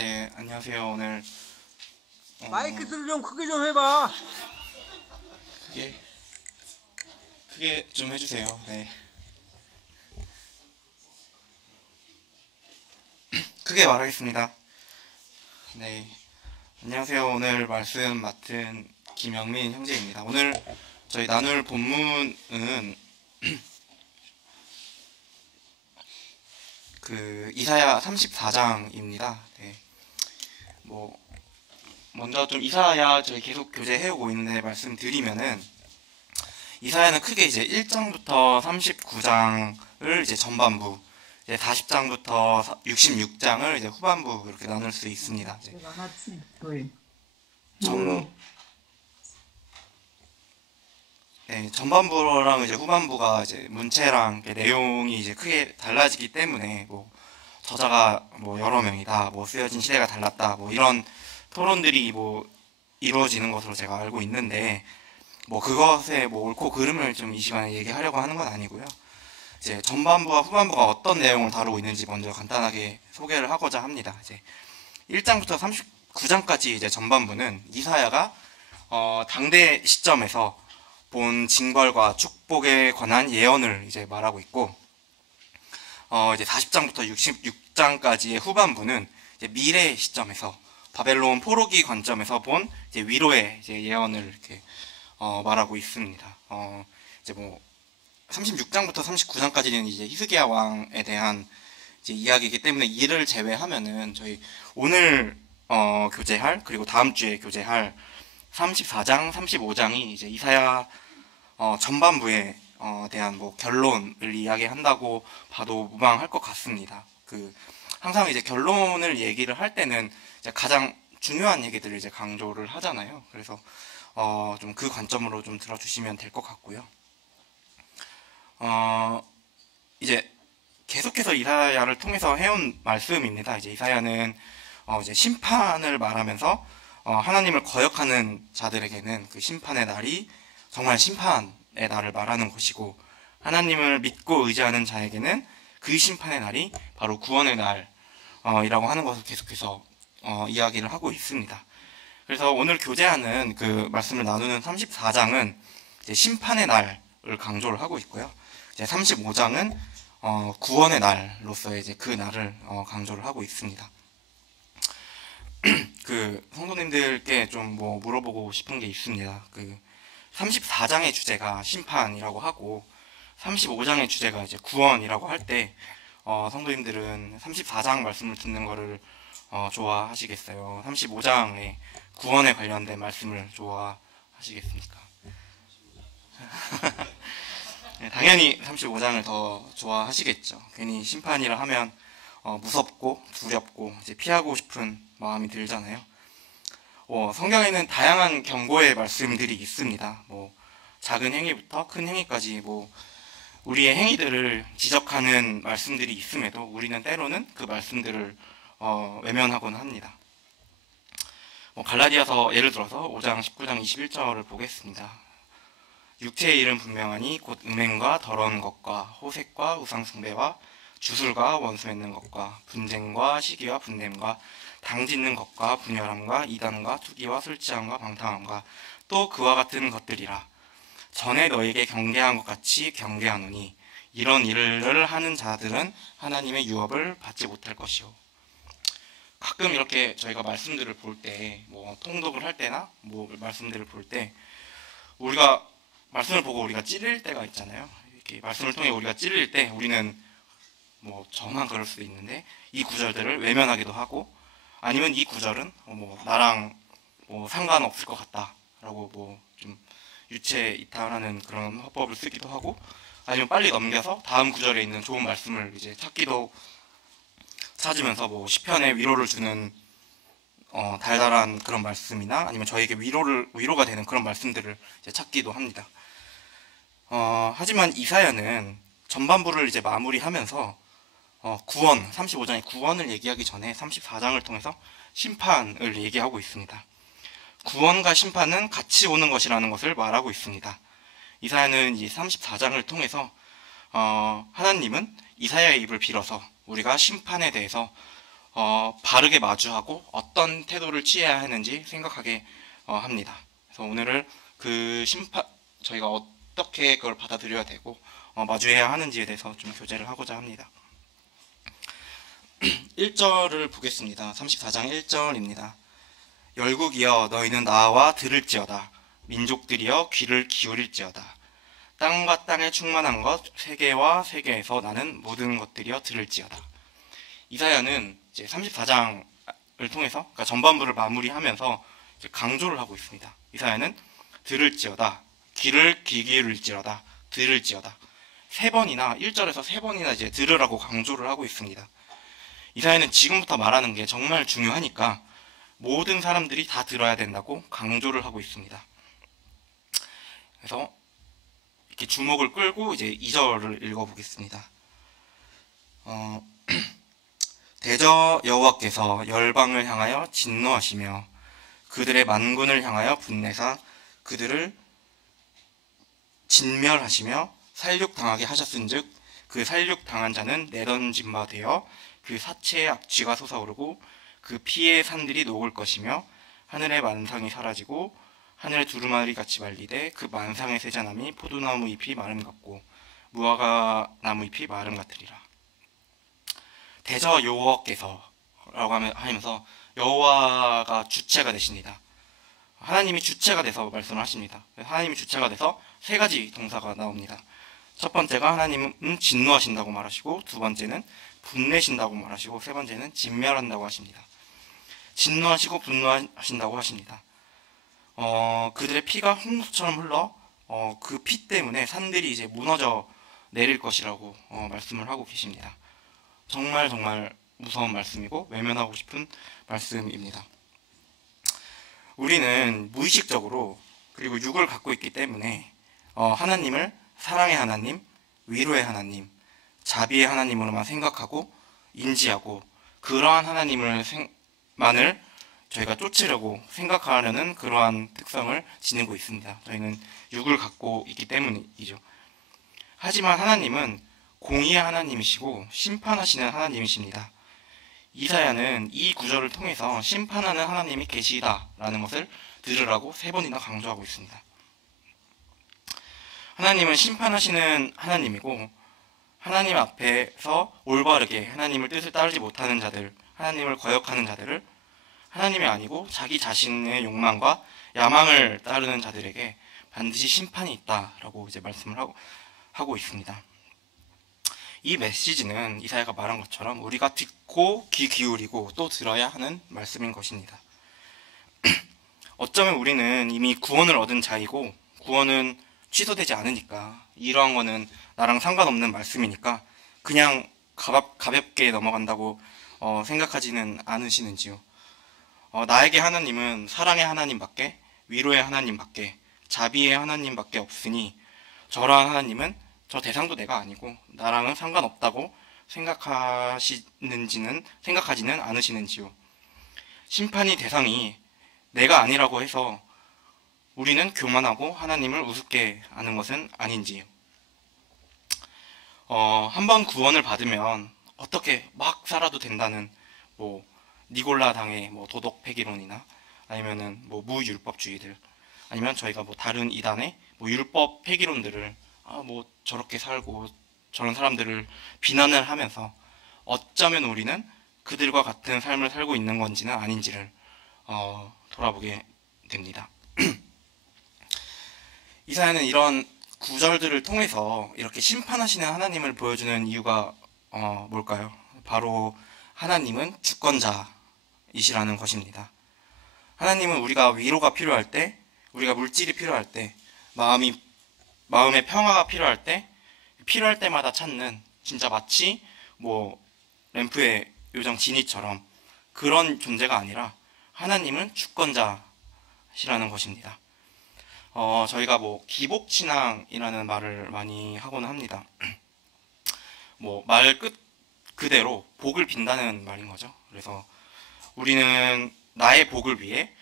네, 안녕하세요. 오늘 마이크 소리 좀 크게 좀 해봐. 크게 크게 좀 해주세요. 네, 크게 말하겠습니다. 네, 안녕하세요. 오늘 말씀 맡은 김영민 형제입니다. 오늘 저희 나눌 본문은 그 이사야 34장입니다. 네, 뭐 먼저 좀 이사야 저희 계속 교재해오고 있는데 말씀드리면은 이사야는 크게 이제 1장부터 39장을 이제 전반부, 이제 40장부터 66장을 이제 후반부 이렇게 나눌 수 있습니다. 이제 전반부랑 이제 후반부가 이제 문체랑 내용이 이제 크게 달라지기 때문에 뭐 저자가 뭐 여러 명이다, 뭐 쓰여진 시대가 달랐다, 뭐 이런 토론들이 뭐 이루어지는 것으로 제가 알고 있는데 뭐 그것의 뭐 옳고 그름을 좀 이 시간에 얘기하려고 하는 건 아니고요. 이제 전반부와 후반부가 어떤 내용을 다루고 있는지 먼저 간단하게 소개를 하고자 합니다. 이제 1장부터 39장까지 이제 전반부는 이사야가 당대 시점에서 본 징벌과 축복에 관한 예언을 이제 말하고 있고, 이제 40장부터 66장까지의 후반부는 이제 미래 시점에서 바벨론 포로기 관점에서 본 이제 위로의 이제 예언을 이렇게 말하고 있습니다. 이제 뭐 36장부터 39장까지는 이제 히스기야 왕에 대한 이제 이야기이기 때문에 이를 제외하면은 저희 오늘 교재할, 그리고 다음 주에 교재할 34장, 35장이 이제 이사야 전반부에 대한 뭐 결론을 이야기한다고 봐도 무방할 것 같습니다. 항상 이제 결론을 얘기를 할 때는 이제 가장 중요한 얘기들을 이제 강조를 하잖아요. 그래서 좀 그 관점으로 좀 들어주시면 될 것 같고요. 이제 계속해서 이사야를 통해서 해온 말씀입니다. 이제 이사야는 이제 심판을 말하면서 하나님을 거역하는 자들에게는 그 심판의 날이 정말 심판의 날을 말하는 것이고, 하나님을 믿고 의지하는 자에게는 그 심판의 날이 바로 구원의 날이라고 하는 것을 계속해서 이야기를 하고 있습니다. 그래서 오늘 교제하는 그 말씀을 나누는 34장은 이제 심판의 날을 강조를 하고 있고요. 이제 35장은 구원의 날로서의 이제 그 날을 강조를 하고 있습니다. 그 성도님들께 좀 뭐 물어보고 싶은 게 있습니다. 34장의 주제가 심판이라고 하고 35장의 주제가 이제 구원이라고 할 때 성도님들은 34장 말씀을 듣는 거를 좋아하시겠어요? 35장의 구원에 관련된 말씀을 좋아하시겠습니까? 네, 당연히 35장을 더 좋아하시겠죠. 괜히 심판이라 하면 무섭고 두렵고 이제 피하고 싶은 마음이 들잖아요. 성경에는 다양한 경고의 말씀들이 있습니다. 뭐 작은 행위부터 큰 행위까지 뭐 우리의 행위들을 지적하는 말씀들이 있음에도 우리는 때로는 그 말씀들을 외면하곤 합니다. 갈라디아서 예를 들어서 5장 19장 21절을 보겠습니다. 육체의 일은 분명하니 곧 음행과 더러운 것과 호색과 우상숭배와 주술과 원수 맺는 것과 분쟁과 시기와 분냄과 당짓는 것과 분열함과 이단과 투기와 술 취함과 방탕함과 또 그와 같은 것들이라. 전에 너에게 경계한 것 같이 경계하노니 이런 일을 하는 자들은 하나님의 유업을 받지 못할 것이요. 가끔 이렇게 저희가 말씀들을 볼 때, 뭐 통독을 할 때나 뭐 말씀들을 볼 때 우리가 말씀을 보고 우리가 찌를 때가 있잖아요. 이렇게 말씀을 통해 우리가 찌를 때 우리는 뭐 저만 그럴 수도 있는데 이 구절들을 외면하기도 하고, 아니면 이 구절은 뭐 나랑 뭐 상관없을 것 같다라고 뭐 좀 유체 이탈하는 그런 화법을 쓰기도 하고, 아니면 빨리 넘겨서 다음 구절에 있는 좋은 말씀을 이제 찾으면서 뭐 시편에 위로를 주는 달달한 그런 말씀이나 아니면 저에게 위로가 되는 그런 말씀들을 이제 찾기도 합니다. 하지만 이사야는 전반부를 이제 마무리하면서 구원, 35장의 구원을 얘기하기 전에 34장을 통해서 심판을 얘기하고 있습니다. 구원과 심판은 같이 오는 것이라는 것을 말하고 있습니다. 이사야는 이 34장을 통해서 하나님은 이사야의 입을 빌어서 우리가 심판에 대해서 바르게 마주하고 어떤 태도를 취해야 하는지 생각하게 합니다. 그래서 오늘은 그 저희가 어떻게 그걸 받아들여야 되고 마주해야 하는지에 대해서 좀 교제를 하고자 합니다. 1절을 보겠습니다. 34장 1절입니다. 열국이여 너희는 나와 들을지어다. 민족들이여 귀를 기울일지어다. 땅과 땅에 충만한 것 세계와 세계에서 나는 모든 것들이여 들을지어다. 이사야는 이제 34장을 통해서 그러니까 전반부를 마무리하면서 이제 강조를 하고 있습니다. 이사야는 들을지어다, 귀를 기울일지어다, 들을지어다. 3번이나 1절에서 3번이나 이제 들으라고 강조를 하고 있습니다. 이사야는 지금부터 말하는 게 정말 중요하니까 모든 사람들이 다 들어야 된다고 강조를 하고 있습니다. 그래서 이렇게 주목을 끌고 이제 2절을 읽어보겠습니다. 대저 여호와께서 열방을 향하여 진노하시며 그들의 만군을 향하여 분내사 그들을 진멸하시며 살육당하게 하셨은즉 그 살육당한 자는 내던진 바 되어 그 사체의 악취가 솟아오르고 그 피의 산들이 녹을 것이며 하늘의 만상이 사라지고 하늘의 두루마리 같이 말리되 그 만상의 세자남이 포도나무 잎이 마름 같고 무화과 나무 잎이 마름 같으리라. 대저 여호와께서 라고 하면서 여호와가 주체가 되십니다. 하나님이 주체가 돼서 말씀을 하십니다. 하나님이 주체가 돼서 3가지 동사가 나옵니다. 첫 번째가 하나님은 진노하신다고 말하시고, 두 번째는 분내신다고 말하시고, 세 번째는 진멸한다고 하십니다. 진노하시고 분노하신다고 하십니다. 그들의 피가 홍수처럼 흘러 그 피 때문에 산들이 이제 무너져 내릴 것이라고 말씀을 하고 계십니다. 정말 무서운 말씀이고 외면하고 싶은 말씀입니다. 우리는 무의식적으로 그리고 육을 갖고 있기 때문에 하나님을 사랑의 하나님, 위로의 하나님, 자비의 하나님으로만 생각하고 인지하고 그러한 하나님만을 저희가 쫓으려고 생각하려는 그러한 특성을 지니고 있습니다. 저희는 육을 갖고 있기 때문이죠. 하지만 하나님은 공의의 하나님이시고 심판하시는 하나님이십니다. 이사야는 이 구절을 통해서 심판하는 하나님이 계시다라는 것을 들으라고 3번이나 강조하고 있습니다. 하나님은 심판하시는 하나님이고 하나님 앞에서 올바르게 하나님의 뜻을 따르지 못하는 자들, 하나님을 거역하는 자들을 하나님이 아니고 자기 자신의 욕망과 야망을 따르는 자들에게 반드시 심판이 있다라고 이제 말씀을 하고 있습니다. 이 메시지는 이사야가 말한 것처럼 우리가 듣고 귀 기울이고 또 들어야 하는 말씀인 것입니다. 어쩌면 우리는 이미 구원을 얻은 자이고 구원은 취소되지 않으니까 이러한 거는 나랑 상관없는 말씀이니까 그냥 가볍게 넘어간다고 생각하지는 않으시는지요. 나에게 하나님은 사랑의 하나님밖에, 위로의 하나님밖에, 자비의 하나님밖에 없으니 저러한 하나님은 저 대상도 내가 아니고 나랑은 상관없다고 생각하지는 않으시는지요. 심판이 대상이 내가 아니라고 해서 우리는 교만하고 하나님을 우습게 하는 것은 아닌지요. 한번 구원을 받으면 어떻게 막 살아도 된다는 니골라 당의 도덕 폐기론이나 아니면은 무율법주의들 아니면 저희가 다른 이단의 율법 폐기론들을 저렇게 살고 저런 사람들을 비난을 하면서 어쩌면 우리는 그들과 같은 삶을 살고 있는 건지는 아닌지를 돌아보게 됩니다. 이사야는 이런 구절들을 통해서 이렇게 심판하시는 하나님을 보여주는 이유가 뭘까요? 바로 하나님은 주권자이시라는 것입니다. 하나님은 우리가 위로가 필요할 때, 우리가 물질이 필요할 때, 마음의 평화가 필요할 때마다 찾는 진짜 마치 램프의 요정 지니처럼 그런 존재가 아니라 하나님은 주권자시라는 것입니다. 저희가 기복신앙이라는 말을 많이 하곤 합니다. 말 그대로 복을 빈다는 말인 거죠. 그래서 우리는 나의 복을 위해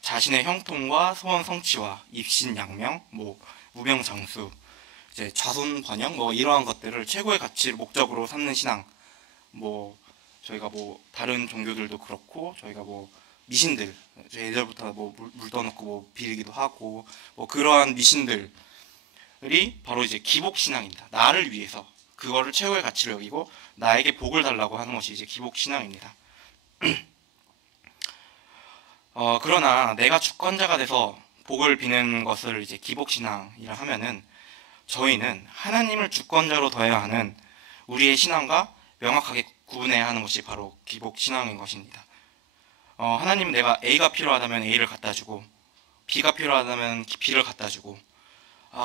자신의 형통과 소원 성취와 입신양명, 무병장수, 이제 자손 번영, 이러한 것들을 최고의 가치를 목적으로 삼는 신앙, 저희가 뭐 다른 종교들도 그렇고 저희가 뭐 미신들 예전부터 뭐 물 떠놓고 뭐 빌기도 하고 뭐 그러한 미신들이 바로 이제 기복 신앙입니다. 나를 위해서 그거를 최고의 가치로 여기고 나에게 복을 달라고 하는 것이 이제 기복 신앙입니다. 그러나 내가 주권자가 돼서 복을 비는 것을 이제 기복 신앙이라 하면은 저희는 하나님을 주권자로 둬야 하는 우리의 신앙과 명확하게 구분해야 하는 것이 바로 기복 신앙인 것입니다. 하나님은 내가 A가 필요하다면 A를 갖다 주고 B가 필요하다면 B를 갖다 주고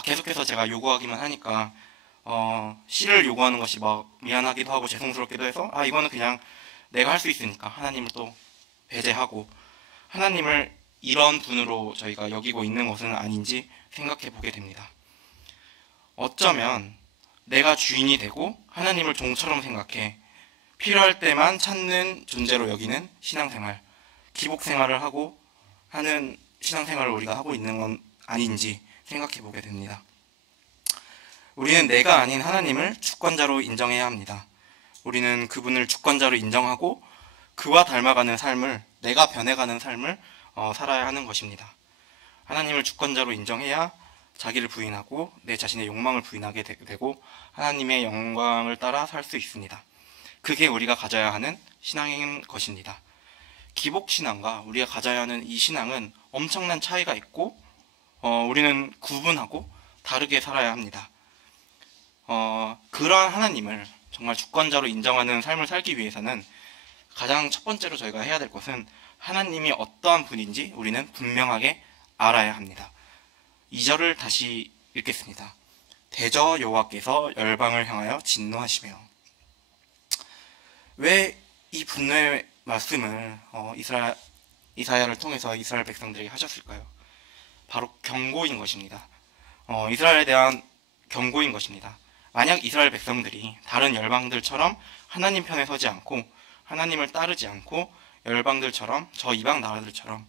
계속해서 제가 요구하기만 하니까 C를 요구하는 것이 막 미안하기도 하고 죄송스럽기도 해서 이거는 그냥 내가 할 수 있으니까 하나님을 또 배제하고 하나님을 이런 분으로 저희가 여기고 있는 것은 아닌지 생각해 보게 됩니다. 어쩌면 내가 주인이 되고 하나님을 종처럼 생각해 필요할 때만 찾는 존재로 여기는 신앙생활, 기복생활을 하고 하는 신앙생활을 우리가 하고 있는 건 아닌지 생각해 보게 됩니다. 우리는 내가 아닌 하나님을 주권자로 인정해야 합니다. 우리는 그분을 주권자로 인정하고 그와 닮아가는 삶을, 내가 변해가는 삶을 살아야 하는 것입니다. 하나님을 주권자로 인정해야 자기를 부인하고 내 자신의 욕망을 부인하게 되고 하나님의 영광을 따라 살 수 있습니다. 그게 우리가 가져야 하는 신앙인 것입니다. 기복신앙과 우리가 가져야 하는 이 신앙은 엄청난 차이가 있고 우리는 구분하고 다르게 살아야 합니다. 그러한 하나님을 정말 주권자로 인정하는 삶을 살기 위해서는 가장 첫 번째로 저희가 해야 될 것은 하나님이 어떠한 분인지 우리는 분명하게 알아야 합니다. 2절을 다시 읽겠습니다. 대저 여호와께서 열방을 향하여 진노하시며. 왜 이 분노의 말씀을 이사야를 통해서 이스라엘 백성들에게 하셨을까요? 바로 경고인 것입니다. 이스라엘에 대한 경고인 것입니다. 만약 이스라엘 백성들이 다른 열방들처럼 하나님 편에 서지 않고 하나님을 따르지 않고 열방들처럼 저 이방 나라들처럼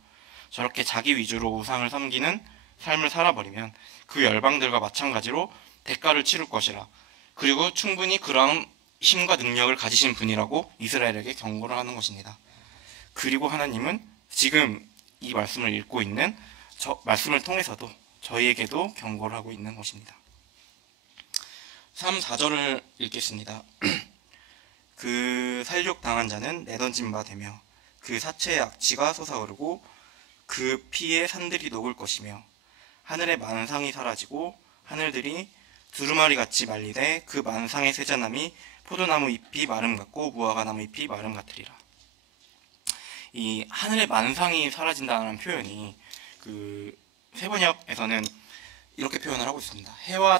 저렇게 자기 위주로 우상을 섬기는 삶을 살아버리면 그 열방들과 마찬가지로 대가를 치를 것이라. 그리고 충분히 그런 힘과 능력을 가지신 분이라고 이스라엘에게 경고를 하는 것입니다. 그리고 하나님은 지금 이 말씀을 읽고 있는 저 말씀을 통해서도 저희에게도 경고를 하고 있는 것입니다. 3, 4절을 읽겠습니다. 그 살육당한 자는 내던진 바 되며 그 사체의 악취가 솟아오르고 그 피에 산들이 녹을 것이며 하늘의 만상이 사라지고 하늘들이 두루마리같이 말리되 그 만상의 세자남이 포도나무 잎이 마름 같고 무화과나무 잎이 마름 같으리라. 이 하늘의 만상이 사라진다는 표현이 그 세번역에서는 이렇게 표현을 하고 있습니다. 해와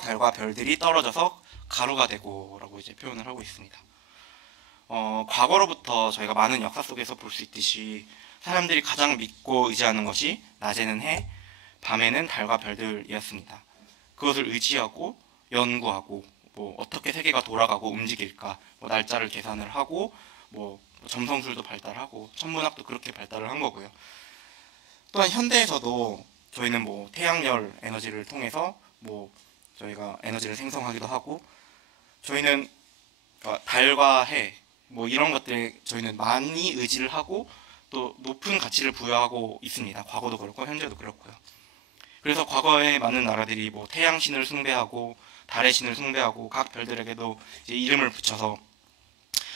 달과 별들이 떨어져서 가루가 되고 라고 이제 표현을 하고 있습니다. 과거로부터 저희가 많은 역사 속에서 볼 수 있듯이 사람들이 가장 믿고 의지하는 것이 낮에는 해, 밤에는 달과 별들이었습니다. 그것을 의지하고 연구하고 뭐 어떻게 세계가 돌아가고 움직일까 날짜를 계산을 하고 뭐 점성술도 발달하고 천문학도 그렇게 발달을 한 거고요. 또한 현대에서도 저희는 뭐 태양열 에너지를 통해서 뭐 저희가 에너지를 생성하기도 하고 저희는 달과 해 뭐 이런 것들에 저희는 많이 의지를 하고 또 높은 가치를 부여하고 있습니다. 과거도 그렇고 현재도 그렇고요. 그래서 과거에 많은 나라들이 뭐 태양신을 숭배하고 달의 신을 숭배하고 각 별들에게도 이제 이름을 붙여서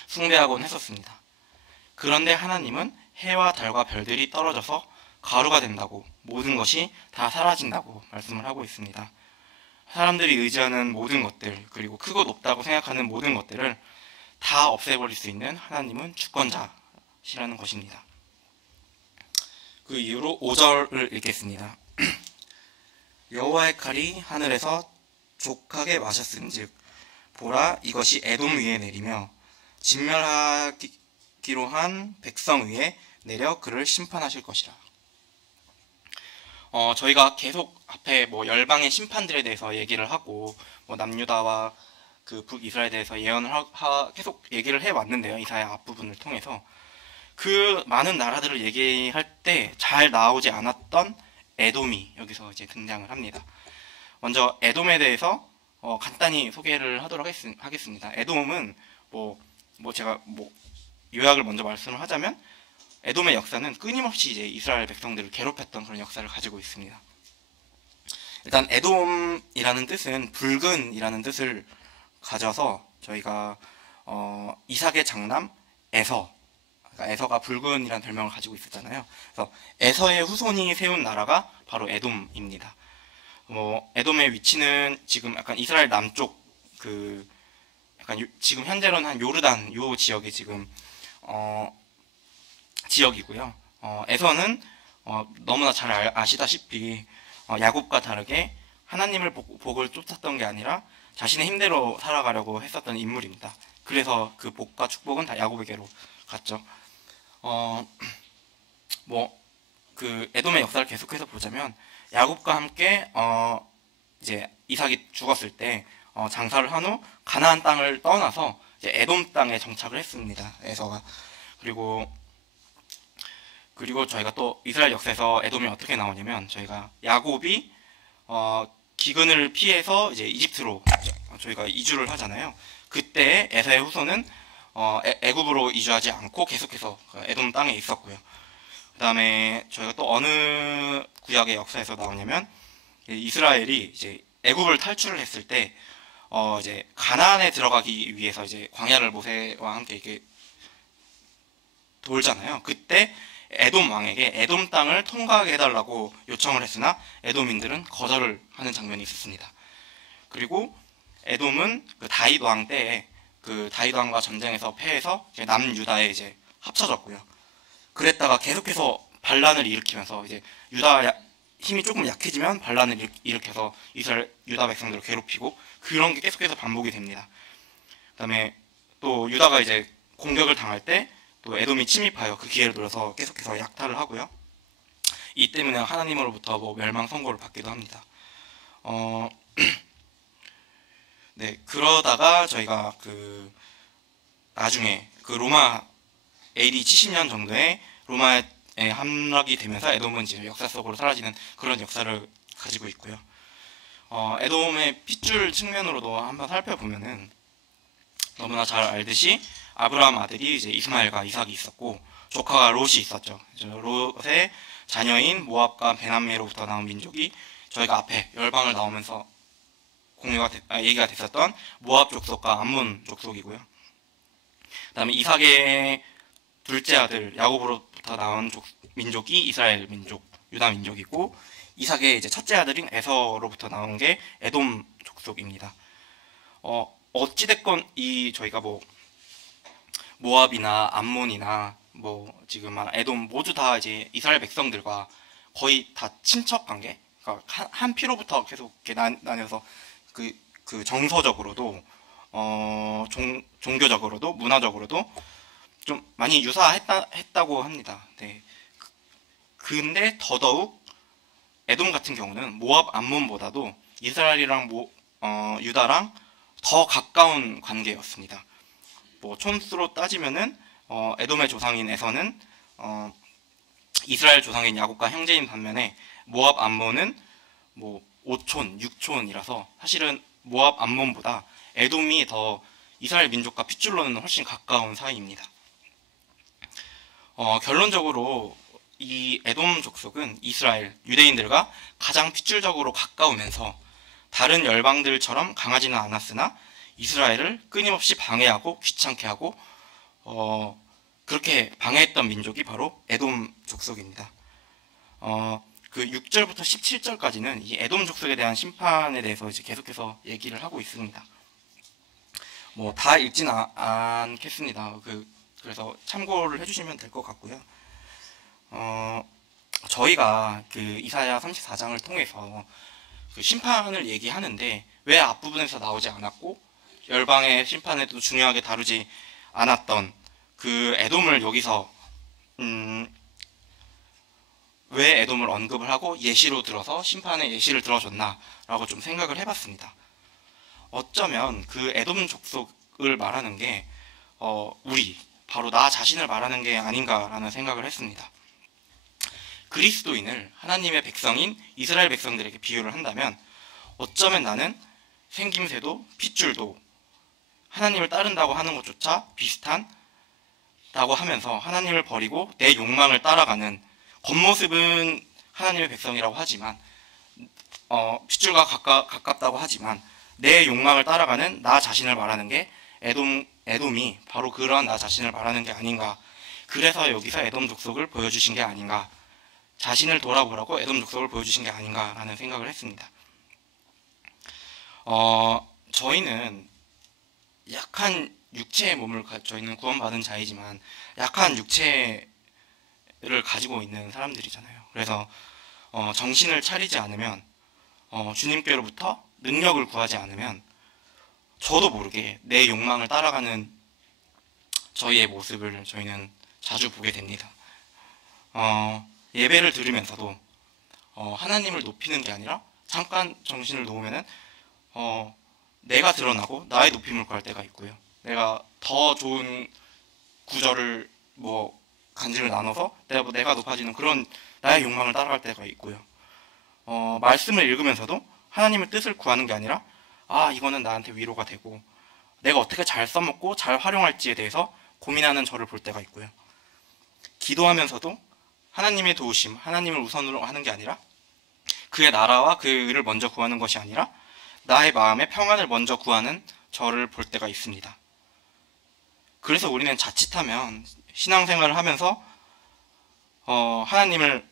숭배하곤 했었습니다. 그런데 하나님은 해와 달과 별들이 떨어져서 가루가 된다고 모든 것이 다 사라진다고 말씀을 하고 있습니다. 사람들이 의지하는 모든 것들 그리고 크고 높다고 생각하는 모든 것들을 다 없애버릴 수 있는 하나님은 주권자시라는 것입니다. 그 이후로 5절을 읽겠습니다. 여호와의 칼이 하늘에서 족하게 마셨은즉 보라 이것이 에돔 위에 내리며 진멸하기로 한 백성 위에 내려 그를 심판하실 것이라. 저희가 계속 앞에 뭐 열방의 심판들에 대해서 얘기를 하고 뭐 남유다와 그 북이스라엘에 대해서 예언을 계속 얘기를 해왔는데요. 이사야 앞부분을 통해서 그 많은 나라들을 얘기할 때 잘 나오지 않았던 에돔이 여기서 이제 등장을 합니다. 먼저 에돔에 대해서 간단히 소개를 하도록 하겠습니다. 에돔은 뭐 뭐 제가 뭐 요약을 먼저 말씀을 하자면 에돔의 역사는 끊임없이 이제 이스라엘 백성들을 괴롭혔던 그런 역사를 가지고 있습니다. 일단 에돔이라는 뜻은 붉은이라는 뜻을 가져서 저희가 이삭의 장남 에서, 그러니까 에서가 붉은이라는 별명을 가지고 있었잖아요. 그래서 에서의 후손이 세운 나라가 바로 에돔입니다. 에돔의 위치는 지금 약간 이스라엘 남쪽 그 약간 지금 현재로는 한 요르단 요 지역이 지금 지역이고요. 에서는 너무나 잘 아시다시피 야곱과 다르게 하나님을 복을 쫓았던 게 아니라 자신의 힘대로 살아가려고 했었던 인물입니다. 그래서 그 복과 축복은 다 야곱에게로 갔죠. 그 에돔의 역사를 계속해서 보자면 야곱과 함께 이제 이삭이 죽었을 때 장사를 한 후 가나안 땅을 떠나서 이제 에돔 땅에 정착을 했습니다. 에서가 그리고 저희가 또 이스라엘 역사에서 에돔이 어떻게 나오냐면 저희가 야곱이 기근을 피해서 이제 이집트로 저희가 이주를 하잖아요. 그때 에서의 후손은 애굽으로 이주하지 않고 계속해서 에돔 땅에 있었고요. 그 다음에 저희가 또 어느 구약의 역사에서 나오냐면 이스라엘이 이제 애굽을 탈출을 했을 때 이제 가나안에 들어가기 위해서 이제 광야를 모세와 함께 이렇게 돌잖아요. 그때 에돔 왕에게 에돔 땅을 통과하게 해달라고 요청을 했으나 에돔인들은 거절을 하는 장면이 있었습니다. 그리고 에돔은 그 다윗 왕 때에 그 다윗 왕과 전쟁에서 패해서 이제 남유다에 이제 합쳐졌고요. 그랬다가 계속해서 반란을 일으키면서 이제 유다 힘이 조금 약해지면 반란을 일으켜서 이스라엘 유다 백성들을 괴롭히고 그런 게 계속해서 반복이 됩니다. 그다음에 또 유다가 이제 공격을 당할 때 또 에돔이 침입하여 그 기회를 노려서 계속해서 약탈을 하고요. 이 때문에 하나님으로부터 뭐 멸망 선고를 받기도 합니다. 네, 그러다가 저희가 그 나중에 그 로마 AD 70년 정도에 로마에 함락이 되면서 에돔은 이제 역사 속으로 사라지는 그런 역사를 가지고 있고요. 에돔의 핏줄 측면으로도 한번 살펴보면은 너무나 잘 알듯이 아브라함 아들이 이제 이스마엘과 이삭이 있었고 조카가 롯이 있었죠. 롯의 자녀인 모압과 베남메로부터 나온 민족이 저희가 앞에 열방을 나오면서 얘기가 됐었던 모압 족속과 암몬 족속이고요. 그다음에 이삭의 둘째 아들 야곱으로부터 나온 민족이 이스라엘 민족, 유다 민족이고 이삭의 이제 첫째 아들인 에서로부터 나온 게 에돔 족속입니다. 어찌됐건 저희가 모압이나 암몬이나 지금 에돔 모두 다 이제 이스라엘 백성들과 거의 다 친척 관계, 그러니까 한 피로부터 계속 이렇게 나뉘어서 그 정서적으로도 종교적으로도 문화적으로도 좀 많이 유사했다고 합니다. 네. 근데 더더욱 에돔 같은 경우는 모압 암몬보다도 이스라엘이랑 유다랑 더 가까운 관계였습니다. 촌수로 따지면은 에돔의 조상인 에서는 이스라엘 조상인 야곱과 형제인 반면에 모압 암몬은 5촌, 6촌이라서 사실은 모압 암몬보다 에돔이 더 이스라엘 민족과 핏줄로는 훨씬 가까운 사이입니다. 결론적으로 이 에돔 족속은 이스라엘 유대인들과 가장 핏줄적으로 가까우면서 다른 열방들처럼 강하지는 않았으나 이스라엘을 끊임없이 방해하고 귀찮게 하고 그렇게 방해했던 민족이 바로 에돔 족속입니다. 그 6절부터 17절까지는 이 에돔 족속에 대한 심판에 대해서 이제 계속해서 얘기를 하고 있습니다. 다 읽진 않겠습니다. 그래서 참고를 해주시면 될 것 같고요. 저희가 그 이사야 34장을 통해서 그 심판을 얘기하는데 왜 앞부분에서 나오지 않았고 열방의 심판에도 중요하게 다루지 않았던 그 에돔을 여기서 왜 에돔을 언급을 하고 예시로 들어서 심판의 예시를 들어줬나라고 좀 생각을 해봤습니다. 어쩌면 그 에돔 족속을 말하는 게 바로 나 자신을 말하는 게 아닌가라는 생각을 했습니다. 그리스도인을 하나님의 백성인 이스라엘 백성들에게 비유를 한다면 어쩌면 나는 생김새도 핏줄도 하나님을 따른다고 하는 것조차 비슷하다고 하면서 하나님을 버리고 내 욕망을 따라가는, 겉모습은 하나님의 백성이라고 하지만 핏줄과 가깝다고 하지만 내 욕망을 따라가는 나 자신을 말하는 게 에돔이 바로 그러한 나 자신을 말하는 게 아닌가. 그래서 여기서 에돔 족속을 보여주신 게 아닌가, 자신을 돌아보라고 에돔 족속을 보여주신 게 아닌가라는 생각을 했습니다. 저희는 약한 육체의 몸을 저희는 구원받은 자이지만 약한 육체를 가지고 있는 사람들이잖아요. 그래서 정신을 차리지 않으면, 주님께로부터 능력을 구하지 않으면 저도 모르게 내 욕망을 따라가는 저희의 모습을 저희는 자주 보게 됩니다. 예배를 들으면서도 하나님을 높이는 게 아니라 잠깐 정신을 놓으면은 내가 드러나고 나의 높임을 구할 때가 있고요. 내가 더 좋은 구절을 간증을 나눠서 내가 높아지는 그런 나의 욕망을 따라갈 때가 있고요. 말씀을 읽으면서도 하나님의 뜻을 구하는 게 아니라 이거는 나한테 위로가 되고 내가 어떻게 잘 써먹고 잘 활용할지에 대해서 고민하는 저를 볼 때가 있고요. 기도하면서도 하나님의 도우심, 하나님을 우선으로 하는 게 아니라 그의 나라와 그의 의를 먼저 구하는 것이 아니라 나의 마음의 평안을 먼저 구하는 저를 볼 때가 있습니다. 그래서 우리는 자칫하면 신앙생활을 하면서 하나님을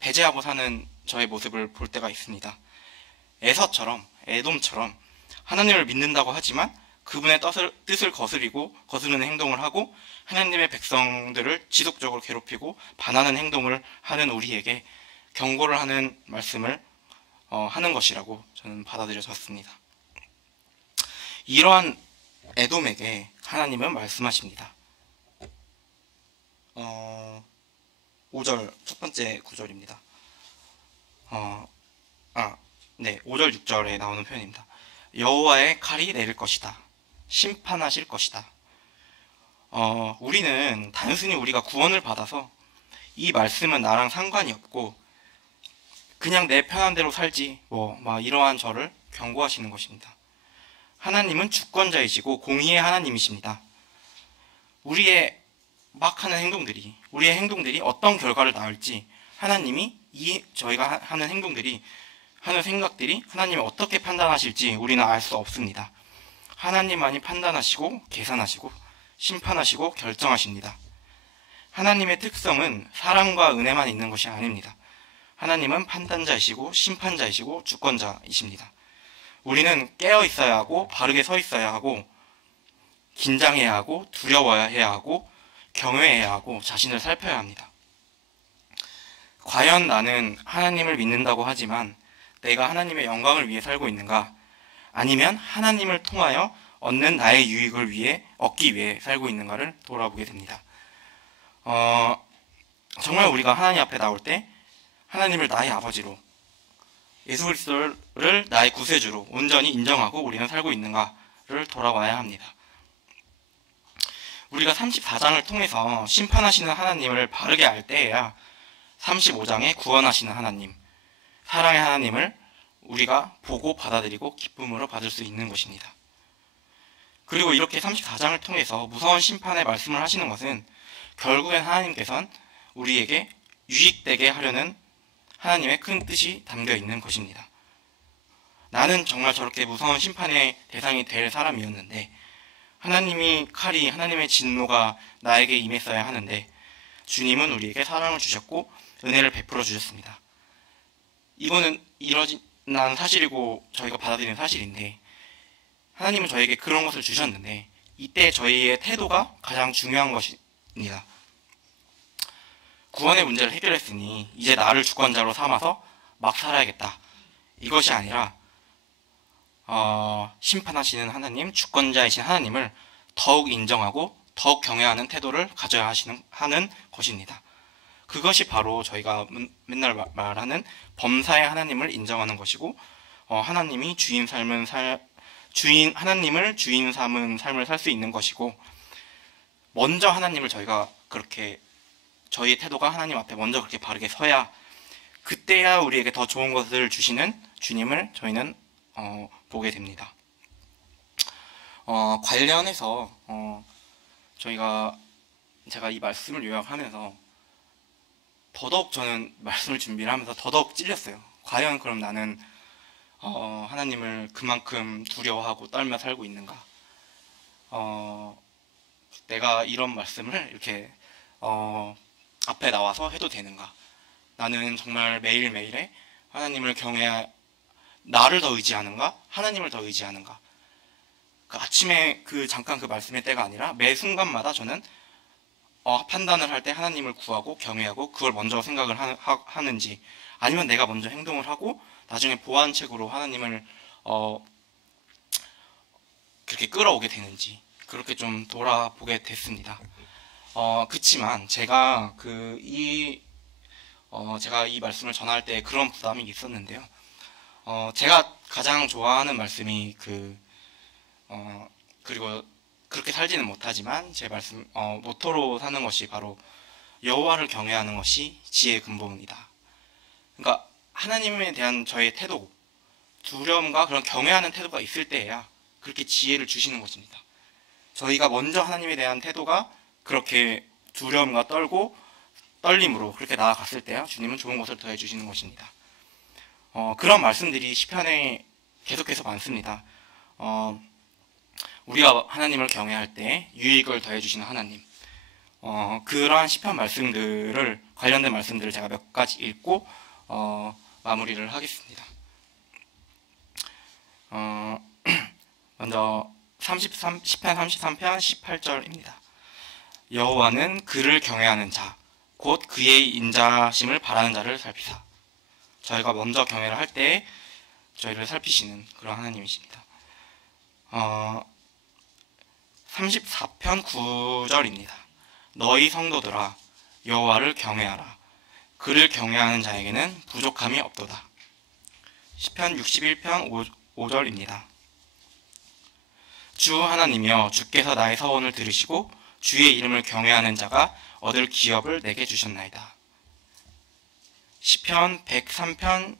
배제하고 사는 저의 모습을 볼 때가 있습니다. 에서처럼, 에돔처럼 하나님을 믿는다고 하지만 그분의 뜻을 거스르는 행동을 하고 하나님의 백성들을 지속적으로 괴롭히고 반하는 행동을 하는 우리에게 경고를 하는 말씀을 하는 것이라고 저는 받아들여졌습니다. 이러한 에돔에게 하나님은 말씀하십니다. 5절 첫 번째 구절입니다. 5절 6절에 나오는 표현입니다. 여호와의 칼이 내릴 것이다. 심판하실 것이다. 우리는 단순히 우리가 구원을 받아서 이 말씀은 나랑 상관이 없고 그냥 내 편한 대로 살지 이러한 저를 경고하시는 것입니다. 하나님은 주권자이시고 공의의 하나님이십니다. 우리의 행동들이 어떤 결과를 낳을지 하나님이 저희가 하는 행동들이, 하는 생각들이 하나님이 어떻게 판단하실지 우리는 알 수 없습니다. 하나님만이 판단하시고 계산하시고 심판하시고 결정하십니다. 하나님의 특성은 사랑과 은혜만 있는 것이 아닙니다. 하나님은 판단자이시고 심판자이시고 주권자이십니다. 우리는 깨어 있어야 하고 바르게 서 있어야 하고 긴장해야 하고 두려워해야 하고 경외해야 하고 자신을 살펴야 합니다. 과연 나는 하나님을 믿는다고 하지만 내가 하나님의 영광을 위해 살고 있는가? 아니면 하나님을 통하여 얻는 나의 유익을 얻기 위해 살고 있는가를 돌아보게 됩니다. 정말 우리가 하나님 앞에 나올 때 하나님을 나의 아버지로, 예수 그리스도를 나의 구세주로 온전히 인정하고 우리는 살고 있는가를 돌아봐야 합니다. 우리가 34장을 통해서 심판하시는 하나님을 바르게 알 때에야 35장에 구원하시는 하나님, 사랑의 하나님을 우리가 보고 받아들이고 기쁨으로 받을 수 있는 것입니다. 그리고 이렇게 34장을 통해서 무서운 심판의 말씀을 하시는 것은 결국엔 하나님께서는 우리에게 유익되게 하려는 하나님의 큰 뜻이 담겨 있는 것입니다. 나는 정말 저렇게 무서운 심판의 대상이 될 사람이었는데 하나님의 칼이, 하나님의 진노가 나에게 임했어야 하는데 주님은 우리에게 사랑을 주셨고 은혜를 베풀어 주셨습니다. 이거는 일어난 사실이고 저희가 받아들이는 사실인데 하나님은 저에게 그런 것을 주셨는데 이때 저희의 태도가 가장 중요한 것입니다. 구원의 문제를 해결했으니 이제 나를 주권자로 삼아서 막 살아야겠다. 이것이 아니라 심판하시는 하나님, 주권자이신 하나님을 더욱 인정하고 더욱 경외하는 태도를 가져야 하는 것입니다. 그것이 바로 저희가 맨날 말하는 범사의 하나님을 인정하는 것이고 하나님이 하나님을 주인 삼은 삶을 살 수 있는 것이고 먼저 하나님을 저희가 그렇게 저희의 태도가 하나님 앞에 먼저 그렇게 바르게 서야 그때야 우리에게 더 좋은 것을 주시는 주님을 저희는 보게 됩니다. 관련해서 제가 이 말씀을 요약하면서 더더욱 저는 말씀을 준비를 하면서 더더욱 찔렸어요. 과연 그럼 나는 하나님을 그만큼 두려워하고 떨며 살고 있는가? 내가 이런 말씀을 이렇게 앞에 나와서 해도 되는가? 나는 정말 매일매일에 하나님을 나를 더 의지하는가? 하나님을 더 의지하는가? 그 아침에 잠깐 그 말씀의 때가 아니라 매 순간마다 저는 판단을 할 때 하나님을 구하고 경외하고 그걸 먼저 생각을 하는지, 아니면 내가 먼저 행동을 하고 나중에 보완책으로 하나님을 그렇게 끌어오게 되는지, 그렇게 좀 돌아보게 됐습니다. 그치만 제가 제가 이 말씀을 전할 때 그런 부담이 있었는데요. 제가 가장 좋아하는 말씀이 그리고 그렇게 살지는 못하지만 제 말씀 모토로 사는 것이 바로 여호와를 경외하는 것이 지혜의 근본이다. 그러니까 하나님에 대한 저의 태도, 두려움과 그런 경외하는 태도가 있을 때에야 그렇게 지혜를 주시는 것입니다. 저희가 먼저 하나님에 대한 태도가 그렇게 두려움과 떨림으로 그렇게 나아갔을 때야 주님은 좋은 것을 더해 주시는 것입니다. 그런 말씀들이 시편에 계속해서 많습니다. 우리가 하나님을 경외할 때 유익을 더해 주시는 하나님, 그러한 시편 관련된 말씀들을 제가 몇 가지 읽고 마무리를 하겠습니다. 먼저 시편 33편 18절입니다. 여호와는 그를 경외하는 자, 곧 그의 인자심을 바라는 자를 살피사. 저희가 먼저 경외를 할 때 저희를 살피시는 그런 하나님이십니다. 34편 9절입니다. 너희 성도들아 여호와를 경외하라. 그를 경외하는 자에게는 부족함이 없도다. 시편 61편 5절입니다. 주 하나님이여 주께서 나의 서원을 들으시고 주의 이름을 경외하는 자가 얻을 기업을 내게 주셨나이다. 시편 103편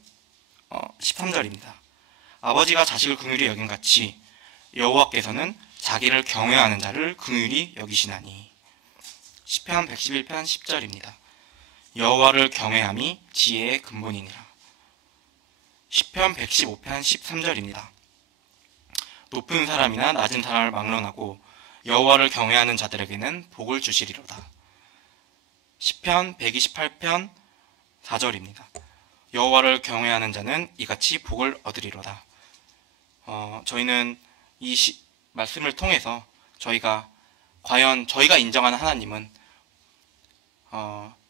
13절입니다. 아버지가 자식을 긍휼히 여긴같이 여호와께서는 자기를 경외하는 자를 긍휼히 여기시나니. 시편 111편 10절입니다. 여호와를 경외함이 지혜의 근본이니라. 시편 115편 13절입니다. 높은 사람이나 낮은 사람을 막론하고 여호와를 경외하는 자들에게는 복을 주시리로다. 시편 128편 4절입니다. 여호와를 경외하는 자는 이같이 복을 얻으리로다. 저희는 이 말씀을 통해서 과연 저희가 인정하는 하나님은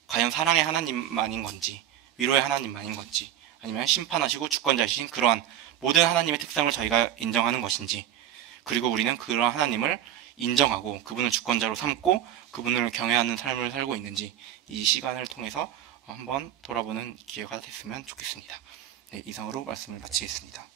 과연 사랑의 하나님만인 건지, 위로의 하나님만인 건지, 아니면 심판하시고 주권자이신 그러한 모든 하나님의 특성을 저희가 인정하는 것인지, 그리고 우리는 그러한 하나님을 인정하고 그분을 주권자로 삼고 그분을 경외하는 삶을 살고 있는지, 이 시간을 통해서 한번 돌아보는 기회가 됐으면 좋겠습니다. 네, 이상으로 말씀을 마치겠습니다.